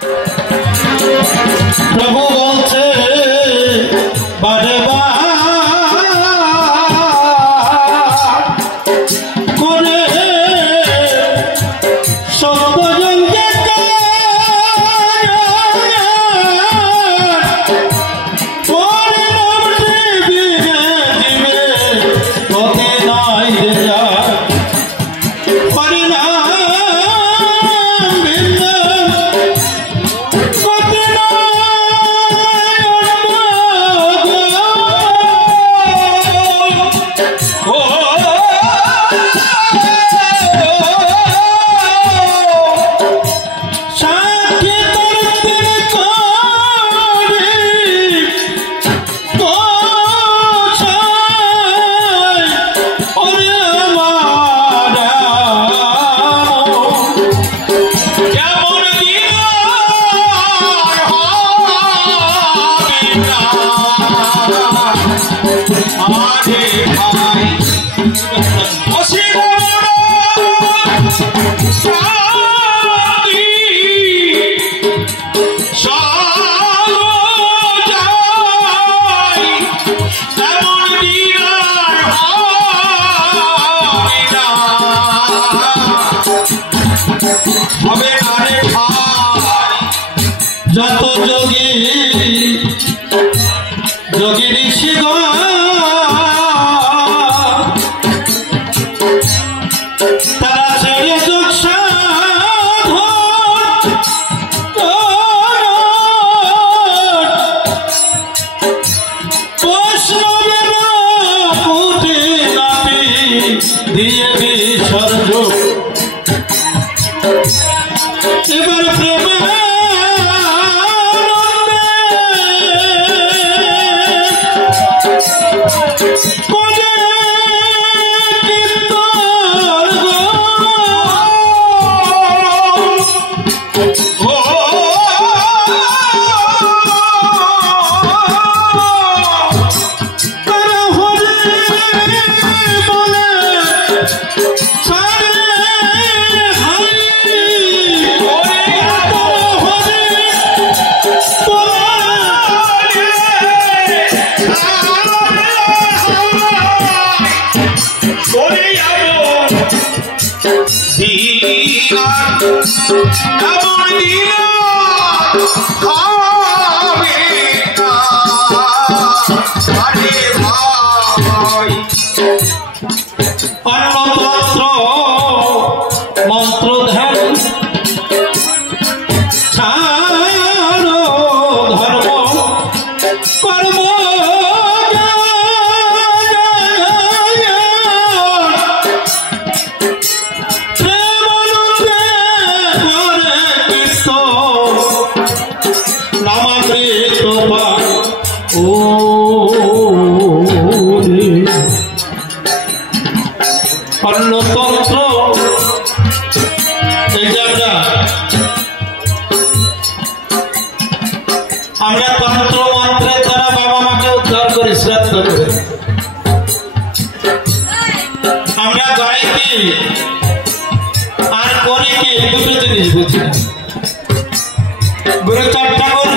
प्रभु बोलते बारे যত যোগী যোগী ঋষিগণ তারা ছেড়ে যোগ দিয়ে বিসর্গ এবার প্রেম अन्नतंत्र मंत्र ध्यान छाड़ो धर्म कर्म अन्नतंत्र আমরা তন্ত্র মন্ত্রের দ্বারা বাবা মাকে উদ্ধার করি শ্রাদ্ধ করে আমরা গাই কি আর করি কি দুটো জিনিস বুঝি না গুরুচাঁদ ঠাকুর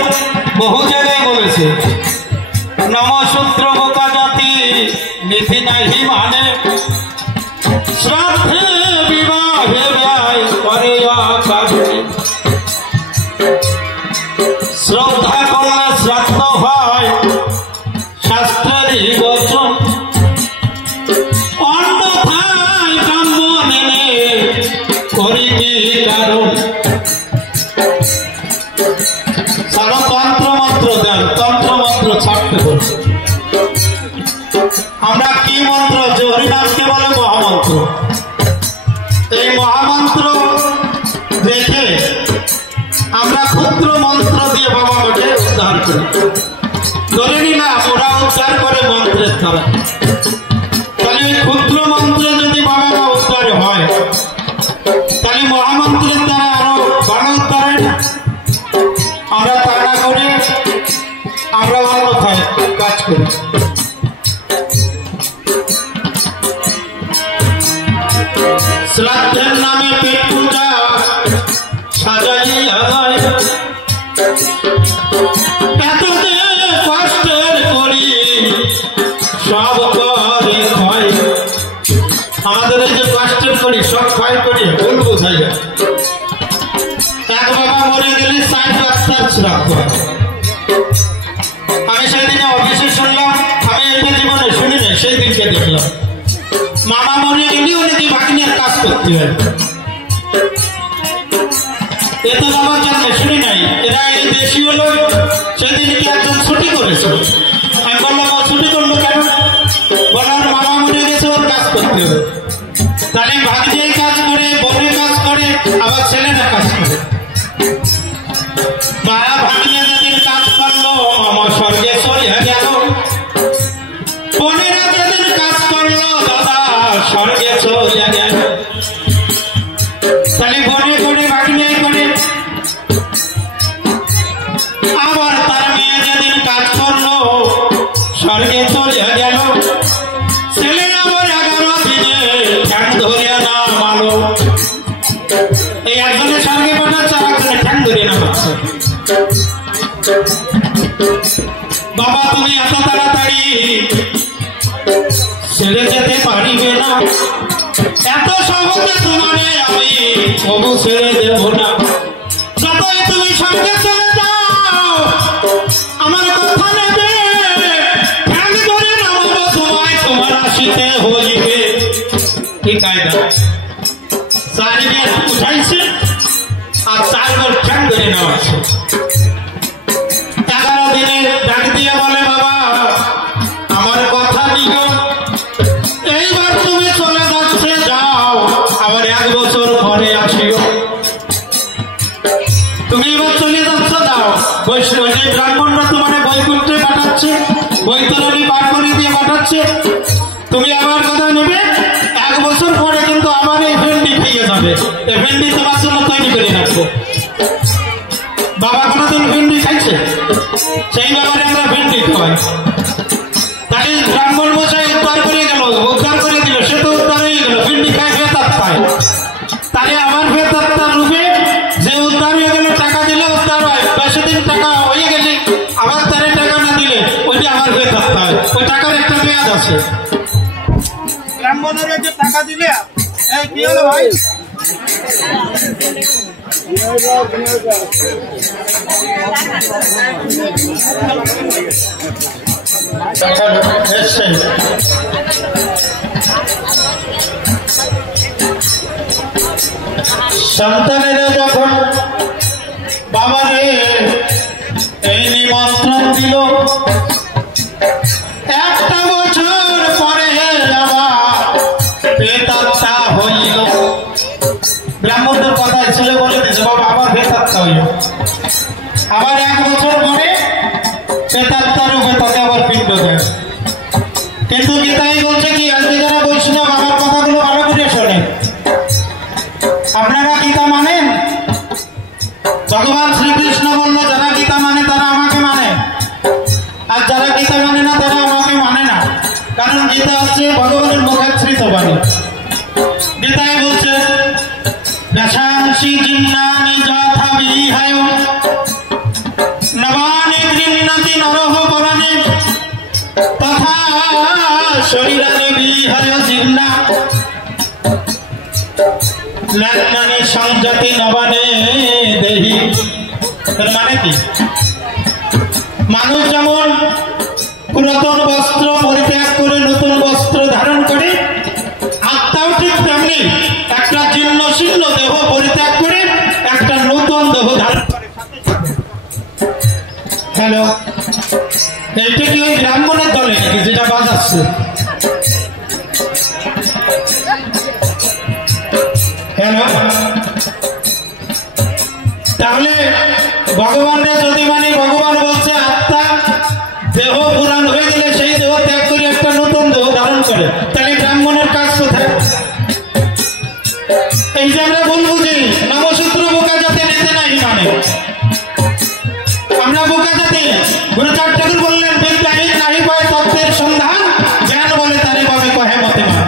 বহু জায়গায় বলেছে নমঃশূদ্র বোকা জাতি নীতি নাহি মানে শ্রাদ্ধে বিবাহে ব্যয় করে আকাশে শ্রদ্ধা করলে শ্রাদ্ধ হয় শাস্ত্রের বচন অন্যথায় কাম্য মেনে করি কি কারণ সারা তন্ত্র মন্ত্র দেন তন্ত্র মন্ত্র ছাড়তে বলছে আমরা কি মন্ত্র যে হরিনামকে বলে মহামন্ত্র এই মহামন্ত্র দেখে আমরা ক্ষুদ্র মন্ত্র দিয়ে বাবা মাকে উদ্ধার করি ধরে নিলাম ওরা উদ্ধার করে মন্ত্রের দ্বারা তাহলে ওই ক্ষুদ্র মন্ত্রে যদি বাবা মা উদ্ধার হয় তাহলে মহামন্ত্রের দ্বারা আরো বড় উদ্ধার হয় না আমরা তা না করে আমরা অন্যথায় কাজ করি শ্রাদ্ধের নামে পেট পূজা সাজাইয়া এত যে কষ্টের করি সব করে ক্ষয়, আমাদের এই যে কষ্টের করি সব ক্ষয় করি ভুল বোঝাই যায়। এক বাবা মরে গেলে 4 রাস্তার শ্রাদ্ধ। আমি সেদিনে অফিসে শুনলাম, আমি এটা জীবনে শুনি না, সেই দিনকে দেখলাম মামা মরে গেলেও নাকি ভাগ্নের কাজ করতে হয়। এত বাবার জন্য শুনি নাই, এরা এই দেশি হলো। সেদিন কি একজন ছুটি করেছে, আমি বললাম ও ছুটি করলো কেন? বললাম মামা মরে গেছে, ওর কাজ করতে হবে। তাহলে ভাগ্যে কাজ করে, বোনে কাজ করে, আবার ছেলেরা কাজ করে। মায়া ভাগ্নে যেদিন কাজ করলো মামা স্বর্গে চলে গেল, বোনেরা যেদিন কাজ করলো দাদা স্বর্গে চলে গেল। তাহলে বনে করে ভাগ্নে করে, আবার তার মেয়ে যেদিন কাজ করলো স্বর্গে চলে গেল। ছেলে আবার 11 দিনে ঠ্যাং ধরিয়া নামালো। এই একজনের স্বর্গে পাঠাচ্ছে, আর একজনের ঠ্যাং ধরিয়া নামাচ্ছে। বাবা তুমি এত তাড়াতাড়ি ছেড়ে যেতে পারিবে না, এত সহজে তোমারে আমি কবু ছেড়ে দেব না। যতই তুমি সঙ্গে চলে যাও আমার কথা নেবে, ঠ্যাং ধরে নামাবো তোমায়, তোমার আসিতে হইবে। ঠিক কায়দা 4 বার উঠাইছে আর 4 বার ঠ্যাং ধরে নামাচ্ছে। 11 দিনে ডাক দিয়ে বলে বাবা আমার কথা নিও, এইবার তুমি চলে যাচ্ছে যাও, আবার 1 বছর পরে আসিও। তুমি এবার চলে যাচ্ছ যাও, বৈষ্ণব ব্রাহ্মণরা তোমার বৈকুণ্ঠে পাঠাচ্ছে, বৈতরণী পার করে দিয়ে পাঠাচ্ছে। তুমি আমার কথা নেবে, 1 বছর পরে কিন্তু আমার এই ভেন্ডি খেয়ে যাবে। এই ভেন্ডি তোমার জন্য তৈরি করে রাখবো। বাবা কোনোদিন ভেন্ডি খাইছে? সেই ব্যাপারে আমরা ভেন্ডি খাওয়াই। তাহলে ব্রাহ্মণ মশাই উদ্ধার করে গেল, উদ্ধার করে দিল, সে তো উদ্ধার হয়ে গেল, ভেন্ডি খায় ভেতাত পায়। তাহলে আমার ভেতাত্তার রূপে যে উদ্ধার হয়ে গেল, টাকা দিলে উদ্ধার হয়, বেশি দিন টাকা হয়ে গেলে আবার তারে টাকা না দিলে ওইটা আমার ভেতাত্তা হয়। ওই টাকার একটা মেয়াদ আছে। ব্রাহ্মণের যে টাকা দিলে এই কি হলো ভাই? সন্তানেরা যখন বাবারে এই নিমন্ত্রণ দিল, 1 বছর পরে আবার বেতাত্তা হইল। ব্রাহ্মণদের কথায় ছেলে বলে দিয়েছে বাবা আবার বেতাত্তা হইল। আবার 1 বছর পরে বেতাত্তা রূপে তাকে আবার পিণ্ড দেয়। কিন্তু গীতাই বলছে কি, আজকে যারা বৈষ্ণব আমার কথাগুলো ভালো করে শোনে। আপনারা গীতা মানেন? ভগবান শ্রীকৃষ্ণ বলল যারা গীতা মানে তারা আমাকে মানে, আর যারা গীতা মানে না তারা আমাকে মানে না। কারণ গীতা হচ্ছে ভগবানের মুখাচ্ছ্রিত বাণী। গীতায় বলছে দশাংশি জিন্নানি যথা বিহায় নবানি গৃহ্ণতি নরহ পরাণে তথা শরীরানি বিহায় জিন্না লগ্নানি সংযতি নবানে দেহি। মানে কি? মানুষ যেমন পুরাতন বস্ত্র পরিত্যাগ করে নতুন বস্ত্র ধারণ করে, আত্মাও ঠিক তেমনি একটা জীর্ণ শীর্ণ দেহ পরিত্যাগ করে একটা নতুন দেহ ধারণ করে। হ্যালো, এইটা কি ওই ব্রাহ্মণের দলে নাকি যেটা বাজাচ্ছে? হ্যালো, তাহলে ভগবানরা যদি মানে ভগবান বলছে আত্মা দেহ পুরাণ হয়ে গেলে সেই দেহ ত্যাগ করে একটা নতুন দেহ ধারণ করে, তাহলে ব্রাহ্মণের কাজ কোথায়? এই যে আমরা বলবো যে নবসূত্র বোকা যাতে নিতে নাই, মানে আমরা বোকা যাতে গুরুচার ঠাকুর বললেন বিদ্যাহীন নাহি পায় তত্ত্বের সন্ধান, জ্ঞান বলে তারে পাবে কহে মতে মান।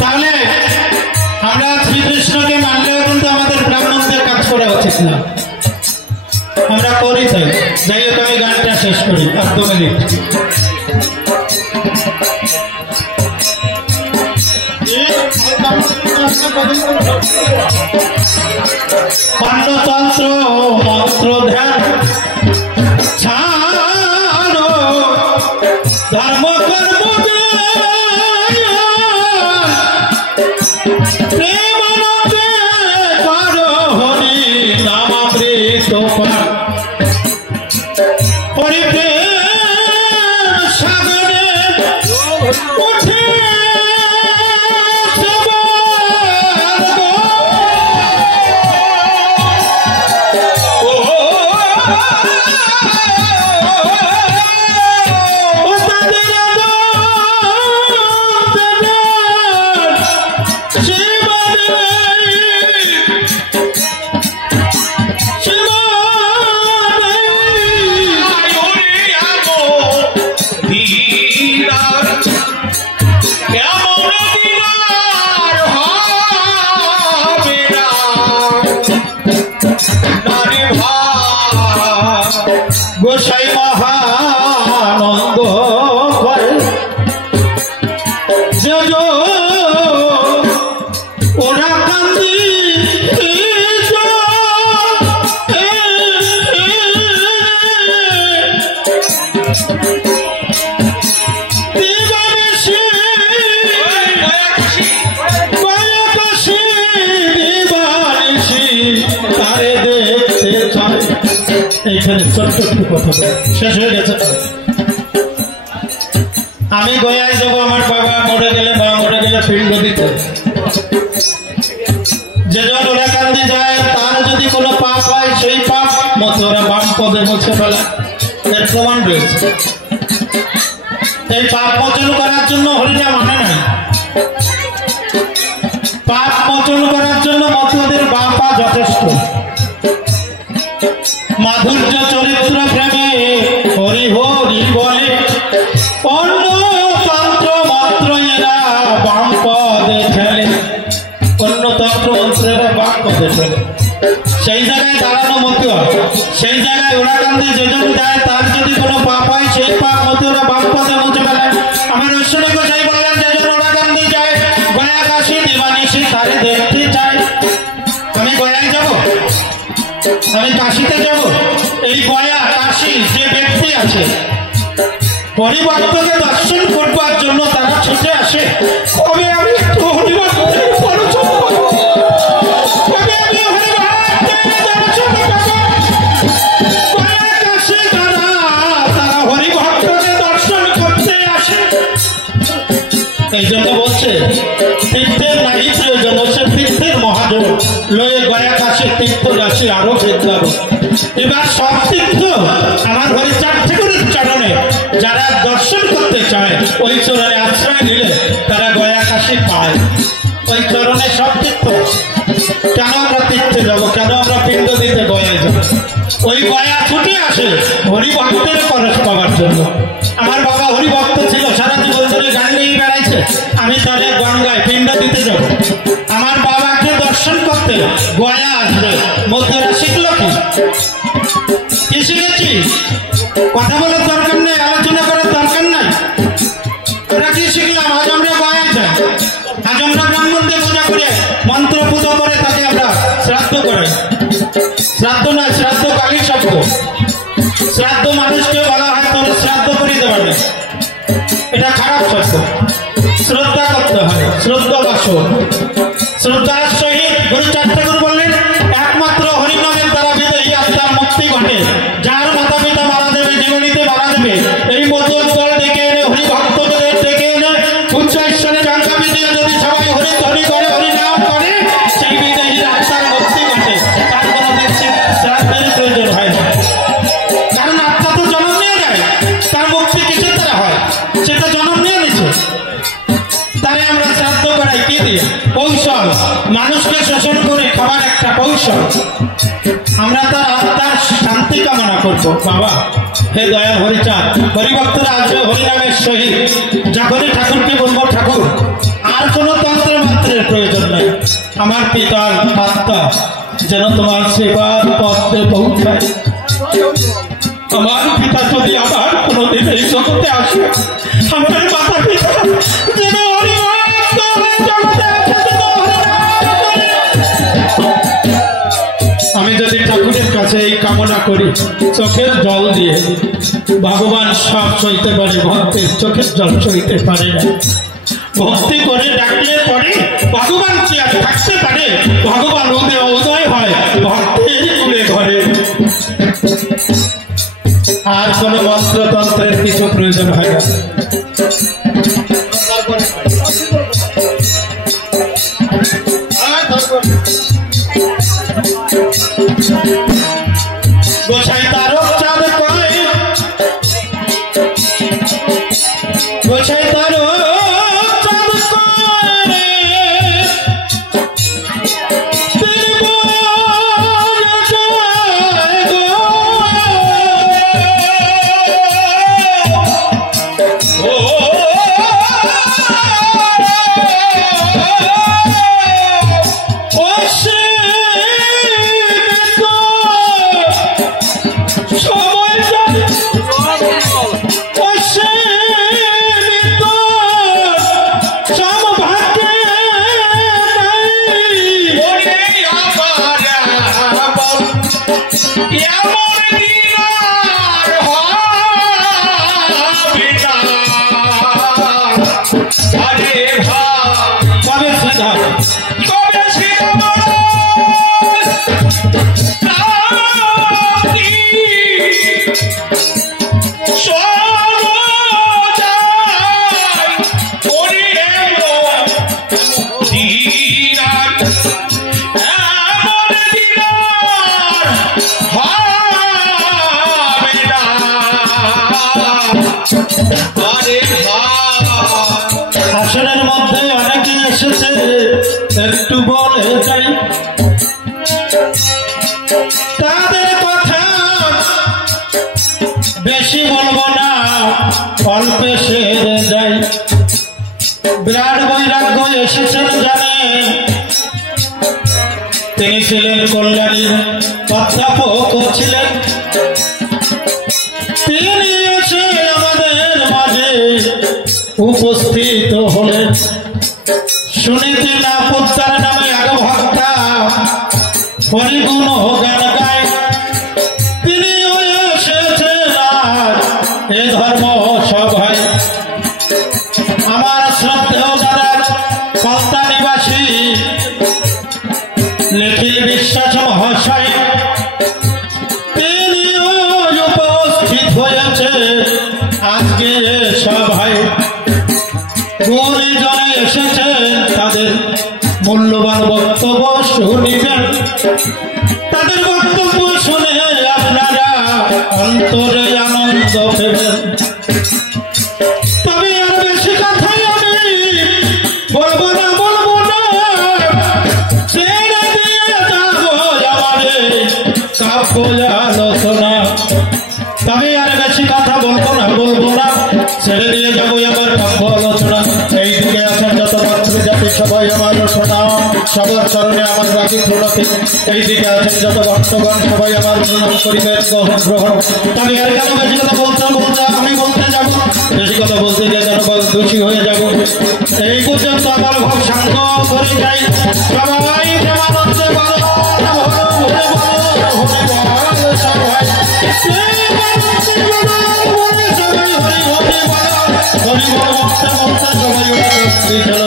তাহলে শিখলাম, আমরা করি তাই। যাই হোক, আমি গানটা শেষ করি, আর 2 মিনিট। পাণ্ডতন্ত্র মন্ত্র ধ্যান ছাড়ো, ধর্ম কর্ম প্রেমানন্দে করো হরি নামামৃত পান। পরিপ্রেম সাগরে উঠে গোসাই মহানন্দ করে যে ওরা কান্দি তারে দেখতে চায়। এইখানে ছোট্ট একটু কথা বলে শেষ হয়ে গেছে। আমি গয়ায় যাবো, আমার বাবা মরে গেলে, মা মরে গেলে পিণ্ড দিতে। যেজন ওরা কান্দি যায়, তার যদি কোনো পাপ হয়, সেই পাপ মতো ওরা বাম পদে মুছে ফেলে, এর প্রমাণ রয়েছে। এই পাপ মোচন করার জন্য হরিনাম মানে নাই, পাপ মোচন করার জন্য মতদের বাম পা যথেষ্ট। মাধুর্য চরিত্র প্রেমে হরি হরি বলে, অন্য তন্ত্র মন্ত্র এরা বাম পদে ফেলে, অন্য তন্ত্র মন্ত্রেরা বাম পদে ফেলে। সেই জায়গায় দাঁড়ানো মতো, সেই জায়গায় ওরা কান্দে যেজন যায়, তার যদি কোনো পাপ হয়, সেই পাপ মতো ওরা বাম পদে মুছে ফেলে। আমার ঐশ্বর্য গোসাই বলেন, যেজন ওরা কান্দে যায়, গয়া কাশী দিবানিশি তারে দেখতে চায়। আমি গয়ায় যাব, আমি কাশিতে যাব। এই গয়া কাশী যে ব্যক্তি আছে, হরিভক্তকে দর্শন করবার জন্য তারা ছুটে আসে। কবে আমি একটু হরিভক্তের পরিচয় পাবো, কবে আমি হরিভক্তের দর্শন পাবো। গয়া কাশী তারা হরিভক্তকে দর্শন করতে আসে। এই জন্য বলছে, তীর্থের নাহি প্রয়োজন, সে তীর্থের মহাজন লয়ে গয়া কাশী তীর্থ রাশি আরো বৃদ্ধার। এবার সব তীর্থ আমার হরিচাঁদ ঠাকুরের চরণে যারা দর্শন করতে চায়, ওই চরণে আশ্রয় নিলে তারা গয়া কাশী পায়। ওই চরণে সব তীর্থ। কেন আমরা তীর্থে যাবো, কেন আমরা পিণ্ড দিতে গয়ায় যাবো? ওই গয়া ছুটে আসে হরিভক্তের পরশ পাওয়ার জন্য। আমার বাবা হরিভক্ত ছিল, সারা জীবন ধরে গান নিয়ে বেড়াইছে। আমি তাহলে গঙ্গায় পিণ্ড দিতে যাব, আমার বাবাকে দর্শন করতে গয়া আসবে। মধ্যরা শিখলো কি শিখেছি? কথা বলার দরকার নেই, আলোচনা করার দরকার নাই। আমরা কি শিখলাম? আজ আমরা গয়ায় যাই, আজ আমরা ব্রাহ্মণদের পূজা করে, মন্ত্র পুজো করে তাকে আমরা শ্রাদ্ধ করাই। শ্রাদ্ধ নয়, শ্রাদ্ধ কালী শব্দ। শ্রাদ্ধ মানুষকে বলা হয় তোর শ্রাদ্ধ করিতে পারবে, এটা খারাপ শব্দ। শ্রদ্ধা করতে হয়, শ্রদ্ধা বাসন। শ্রদ্ধার সহিত গুরুচাঁদ ঠাকুর বললেন, একমাত্র হরিনামের দ্বারা বিদেহী আত্মার মুক্তি ঘটে। যার মাতা পিতা মারা দেবে, জীবনীতে মারা দেবে, এই মধুর দল ডেকে এনে, হরিভক্তদের ডেকে এনে, উচ্চ ঈশ্বরের আজ্ঞা দিয়ে যদি সবাই হরি ধ্বনি করে, হরিনাম করে, সেই বিদেহীর আত্মার মুক্তি ঘটে। তার কোনো শ্রাদ্ধের প্রয়োজন হয় না, কারণ আত্মা তো জন্ম নিয়ে যায়। তার মুক্তি কিসের দ্বারা হয়? সেটা জন্ম নিয়ে নিচ্ছে। তারে আমরা শ্রাদ্ধ করাই কি দিয়ে? কৌশল। মানুষকে শোষণ করে খাবার একটা কৌশল। আমরা তার আত্মার শান্তি কামনা করব। বাবা হে দয়াল হরিচাঁদ, হরিভক্তরা আসবে হরিনামের সহিত। যখনই ঠাকুরকে বলবো, ঠাকুর আর কোনো তন্ত্র মন্ত্রের প্রয়োজন নাই, আমার পিতার আত্মা যেন তোমার সেবার পথে পৌঁছায়। আমার পিতা যদি আবার কোনোদিন এই জগতে আসে, আমার মাতা পিতা যেন আমি যদি ঠাকুরের কাছে এই কামনা করি, চোখের জল দিয়ে, ভগবান সব সইতে পারে, ভক্তের চোখের জল সইতে পারে না। ভক্তি করে ডাকলে পরে ভগবান কি আর থাকতে পারে? ভগবান উদয় হয় ভক্তের কুলে ঘরে। আর কোন মন্ত্রতন্ত্রের কিছু প্রয়োজন হয় না। গোসাই তারক চাঁদ কয়, গোসাই তারক চাঁদ কয়, আসনের মধ্যে অনেকে এসেছে, একটু বলে যাই তাদের কথা, বেশি বলবো না, অল্পে সেরে যাই। বিরাট বৈরাগ্য এসেছেন জানে, তিনি ছিলেন কল্যাণীর অধ্যাপক ছিলেন। তিনি এসে আমাদের মাঝে উপস্থিত হলেন। শুনেছি না পুত্তার নামে এক ভক্তা হরিগুণ গান গায়, তিনি এসেছেন এ ধর্ম সভায়। আমার শ্রদ্ধেয় দাদা কলতা নিবাসী নিখিল বিশ্বাস মহাশয়, তিনি উপস্থিত হয়েছে আজকে সভায়। গুরুজনে এসেছেন, তাদের মূল্যবান বক্তব্য শুনিবেন। তাদের বক্তব্য শুনে আপনারা অন্তরে আনন্দ পেবেন। তবে আর বেশি কথাই আমি বলবো না, ছেড়ে দিয়ে যাবো আমারে কাব্য আলোচনা। তবে আর বেশি কথা বলবো না, ছেড়ে দিয়ে যাবো আমার কাব্য আলোচনা। এইদিকে আছেন যত মাতৃজাতি সবাই আমার শোনা, সবার চরণে আমার রাখি প্রণতি। এইদিকে আছেন যত ভক্তগণ সবাই আমার প্রণাম করিবেন গ্রহণ। তবে আর কেন বেশি কথা বলতে আমি বলতে যাবো, বেশি কথা বলতে গিয়ে যেন দোষী হয়ে যাবো। এই পর্যন্ত আমার ভাব শান্ত করে যাই। সবাই প্রেমানন্দে বলো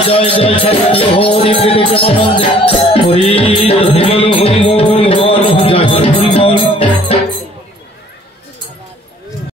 জয় জয় হরি প্রেমানন্দে হরি।